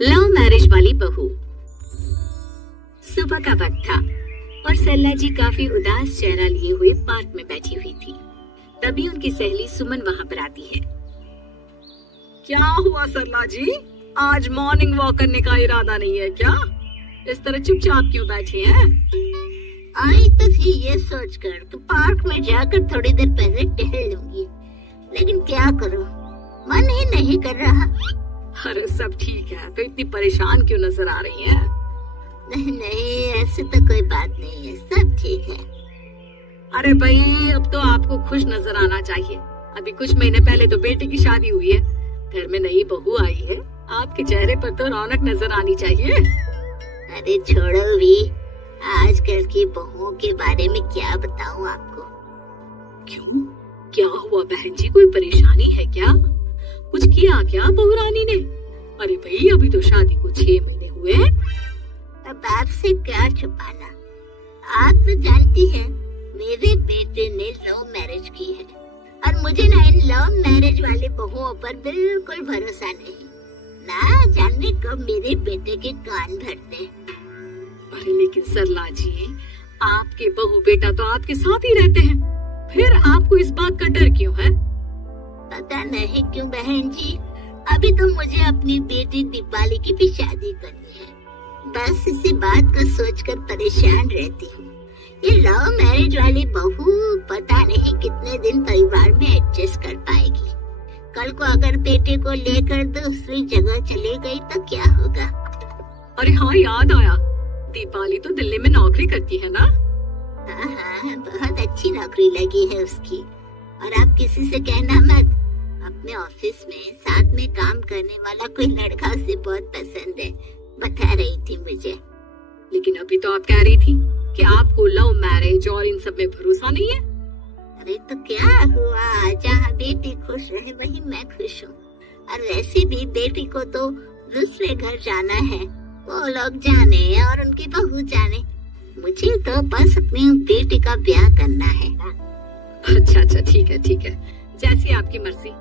Love marriage वाली बहू। सुबह का वक्त था और सरला जी काफी उदास चेहरा लिए हुए पार्क में बैठी हुई थी। तभी उनकी सहेली सुमन वहां पर आती है। क्या हुआ सरला जी, आज मॉर्निंग वॉक करने का इरादा नहीं है क्या? इस तरह चुपचाप क्यों बैठी हैं? आई तो थी ये सोचकर कि पार्क में जाकर थोड़ी देर पहले टहल लूंगी, लेकिन क्या करूं, मन ही नहीं कर रहा। अरे सब ठीक है, तो इतनी परेशान क्यों नजर आ रही हैं? नहीं, ऐसे तो कोई बात नहीं है, सब ठीक है। अरे भाई, अब तो आपको खुश नजर आना चाहिए। अभी कुछ महीने पहले तो बेटे की शादी हुई है, घर में नई बहू आई है, आपके चेहरे पर तो रौनक नजर आनी चाहिए। अरे छोड़ो भी, आजकल की बहुओं के बारे में क्या बताऊं आपको। क्यों, क्या हुआ बहन जी, कोई परेशानी है क्या? कुछ किया क्या बहू रानी ने? अरे भाई, अभी तो शादी को 6 महीने हुए हैं। अब आपसे क्या छुपाना, आप तो जानती हैं मेरे बेटे ने लव मैरिज की है और मुझे ना इन लव मैरिज वाले बहुओं पर बिल्कुल भरोसा नहीं। ना जाने कब मेरे बेटे के कान भरते। अरे लेकिन सरला जी, आपके बहू बेटा तो आपके साथ ही रहते हैं, फिर आपको इस बात का डर क्यों है? पता नहीं क्यों बहन जी, अभी तो मुझे अपनी बेटी दीपाली की भी शादी करनी है। बस इसी बात को सोचकर परेशान रहती हूँ। ये लव मैरिज वाली बहू पता नहीं कितने दिन परिवार में एडजस्ट कर पाएगी। कल को अगर बेटे को लेकर दूसरी जगह चले गई तो क्या होगा? अरे हाँ, याद आया, दीपाली तो दिल्ली में नौकरी करती है ना? हाँ, बहुत अच्छी नौकरी लगी है उसकी। और आप किसी से कहना मत, अपने ऑफिस में साथ में काम करने वाला कोई लड़का उसे बहुत पसंद है, बता रही थी मुझे। लेकिन अभी तो आप कह रही थी कि आपको लव मैरिज और इन सब में भरोसा नहीं है। अरे तो क्या हुआ, जहाँ बेटी खुश रहे वही मैं खुश हूँ। और वैसे भी बेटी को तो दूसरे घर जाना है, वो लोग जाने और उनकी बहू जाने, मुझे तो बस अपनी बेटी का ब्याह करना है। अच्छा, ठीक है, जैसी आपकी मर्जी।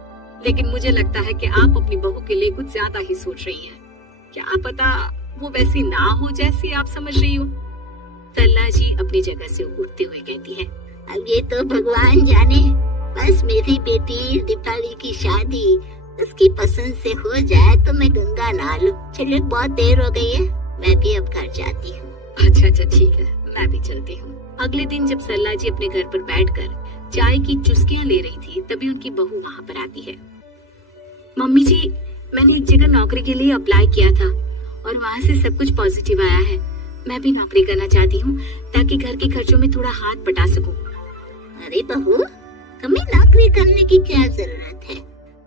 लेकिन मुझे लगता है कि आप अपनी बहू के लिए कुछ ज्यादा ही सोच रही हैं। क्या पता वो वैसी ना हो जैसी आप समझ रही हो। सरला जी अपनी जगह से उठते हुए कहती है, अब ये तो भगवान जाने, बस मेरी बेटी दीपाली की शादी उसकी पसंद से हो जाए तो मैं गंगा नहा लूं। चलिए, बहुत देर हो गई है, मैं भी अब घर जाती हूँ। अच्छा, ठीक है, मैं भी चलती हूँ। अगले दिन जब सरला जी अपने घर पर बैठकर चाय की चुस्कियां ले रही थी, तभी उनकी बहू वहाँ पर आती है। मम्मी जी, मैंने एक जगह नौकरी के लिए अप्लाई किया था और वहाँ से सब कुछ पॉजिटिव आया है। मैं भी नौकरी करना चाहती हूँ ताकि घर के खर्चों में थोड़ा हाथ बटा सकूं। अरे बहू, तुम्हें नौकरी करने की क्या जरूरत है?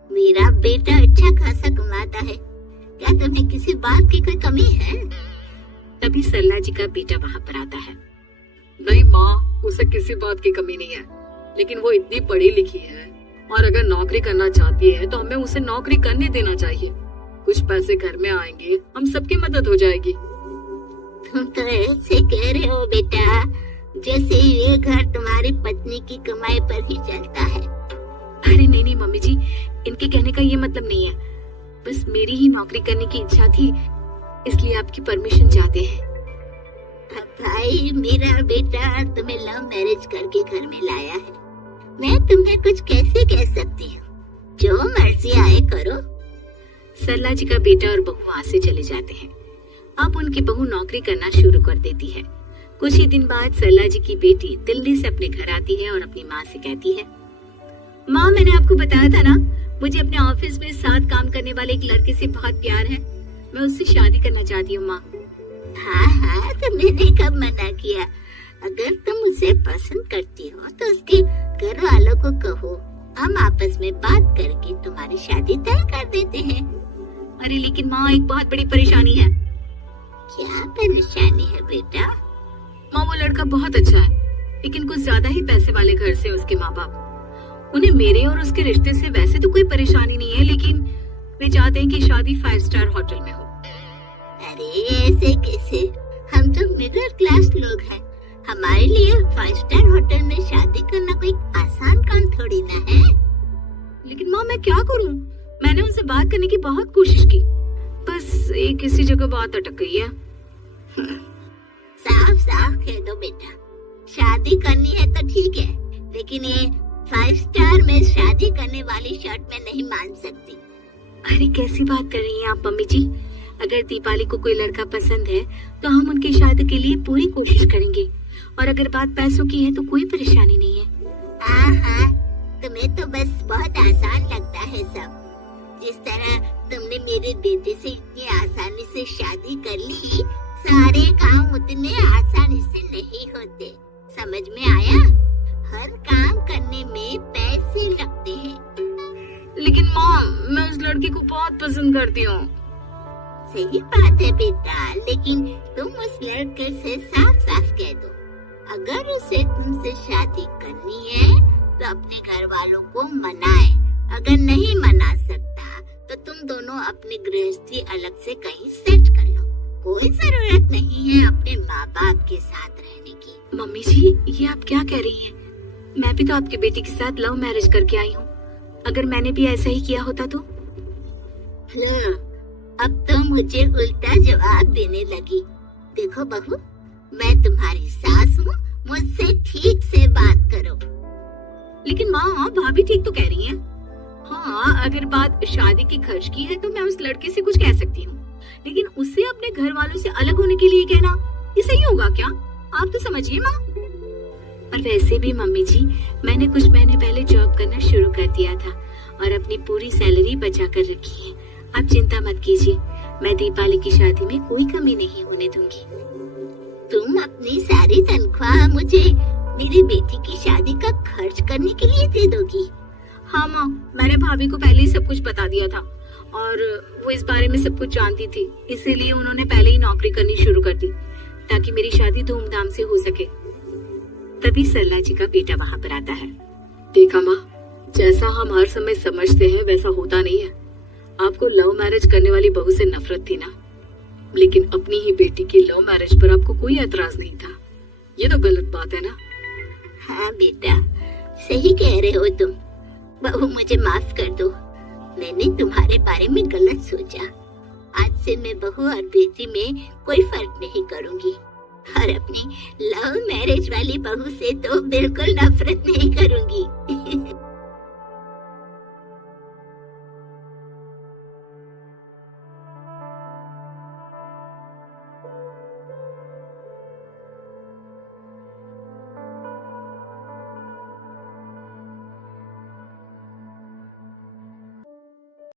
मेरा बेटा अच्छा खासा कमाता है, क्या तुम्हें किसी बात की कोई कमी है? तभी सरला जी का बेटा वहाँ पर आता है। नहीं माँ, उसे किसी बात की कमी नहीं है, लेकिन वो इतनी पढ़ी लिखी है और अगर नौकरी करना चाहती है तो हमें उसे नौकरी करने देना चाहिए। कुछ पैसे घर में आएंगे, हम सबकी मदद हो जाएगी। तुम तो ऐसे कह रहे हो बेटा जैसे ये घर तुम्हारी पत्नी की कमाई पर ही चलता है। अरे नहीं मम्मी जी, इनके कहने का ये मतलब नहीं है, बस मेरी ही नौकरी करने की इच्छा थी, इसलिए आपकी परमिशन चाहते हैं। भाई, मेरा बेटा तुम्हें लव मैरिज करके घर में लाया है, मैं तुम्हें कुछ कैसे कह सकती हूँ? जो मर्जी आए करो। सरला जी का बेटा और बहू वहाँ से चले जाते हैं। अब उनकी बहू नौकरी करना शुरू कर देती है। कुछ ही दिन बाद सरला जी की बेटी दिल्ली से अपने घर आती है और अपनी माँ से कहती है, माँ, मैंने आपको बताया था ना, मुझे अपने ऑफिस में साथ काम करने वाले एक लड़के से बहुत प्यार है, मैं उससे शादी करना चाहती हूँ। माँ, हाँ, तो मैंने कब मना किया? अगर तुम उसे पसंद करती हो तो उसके घर वालों को कहो, हम आपस में बात करके तुम्हारी शादी तय कर देते हैं। अरे लेकिन माँ, एक बहुत बड़ी परेशानी है। क्या परेशानी है बेटा? माँ, वो लड़का बहुत अच्छा है, लेकिन कुछ ज्यादा ही पैसे वाले घर से उसके माँ बाप। उन्हें मेरे और उसके रिश्ते से वैसे तो कोई परेशानी नहीं है, लेकिन वे चाहते हैं कि शादी 5 स्टार होटल में हो। अरे ऐसे कैसे? हम तो मिडिल क्लास लोग हैं, हमारे लिए 5 स्टार होटल में शादी करना कोई आसान काम थोड़ी ना है। लेकिन माँ, मैं क्या करूँ? मैंने उनसे बात करने की बहुत कोशिश की, बस एक किसी जगह बात अटक गई है। साफ साफ कह दो बेटा, शादी करनी है तो ठीक है, लेकिन ये 5 स्टार में शादी करने वाली शर्त मैं नहीं मान सकती। अरे कैसी बात कर रही हैं आप मम्मी जी? अगर दीपाली को कोई लड़का पसंद है तो हम उनकी शादी के लिए पूरी कोशिश करेंगे, और अगर बात पैसों की है तो कोई परेशानी नहीं है। हाँ, तुम्हें तो बस बहुत आसान लगता है सब। जिस तरह तुमने मेरे बेटे से इतनी आसानी से शादी कर ली, सारे काम उतने आसानी से नहीं होते। समझ में आया? हर काम करने में पैसे लगते हैं। लेकिन माँ, मैं उस लड़के को बहुत पसंद करती हूँ। सही बात है बेटा, लेकिन तुम उस लड़के से साफ साफ कह दो, अगर उसे तुमसे शादी करनी है तो अपने घर वालों को मनाए। अगर नहीं मना सकता तो तुम दोनों अपनी गृहस्थी अलग से कहीं सेट कर लो। कोई जरूरत नहीं है अपने माँ बाप के साथ रहने की। मम्मी जी, ये आप क्या कह रही हैं? मैं भी तो आपके बेटे के साथ लव मैरिज करके आई हूँ। अगर मैंने भी ऐसा ही किया होता तो? अब तो मुझे उल्टा जवाब देने लगी। देखो बहू, मैं तुम्हारी सास हूँ, मुझसे ठीक से बात करो। लेकिन माँ, भाभी ठीक तो कह रही हैं। हाँ, अगर बात शादी के खर्च की है तो मैं उस लड़के से कुछ कह सकती हूँ, लेकिन उससे अपने घर वालों से अलग होने के लिए कहना, ये सही होगा क्या? आप तो समझिए माँ। और वैसे भी मम्मी जी, मैंने कुछ महीने पहले जॉब करना शुरू कर दिया था और अपनी पूरी सैलरी बचा कर रखी है। आप चिंता मत कीजिए, मैं दीपाली की शादी में कोई कमी नहीं होने दूंगी। तुम अपनी सारी तनख्वाह मुझे मेरी बेटी की शादी का खर्च करने के लिए दे दोगी? हाँ माँ, मैंने भाभी को पहले ही सब कुछ बता दिया था और वो इस बारे में सब कुछ जानती थी, इसीलिए उन्होंने पहले ही नौकरी करनी शुरू कर दी ताकि मेरी शादी धूमधाम से हो सके। तभी सरला जी का बेटा वहाँ पर आता है। देखा माँ, जैसा हम हर समय समझते हैं वैसा होता नहीं है। आपको लव मैरिज करने वाली बहू से नफरत थी ना, लेकिन अपनी ही बेटी की लव मैरिज पर आपको कोई एतराज नहीं था। ये तो गलत बात है ना? हाँ बेटा, सही कह रहे हो तुम। बहू, मुझे माफ कर दो, मैंने तुम्हारे बारे में गलत सोचा। आज से मैं बहू और बेटी में कोई फर्क नहीं करूंगी, और अपनी लव मैरिज वाली बहू से तो बिल्कुल नफरत नहीं करूंगी।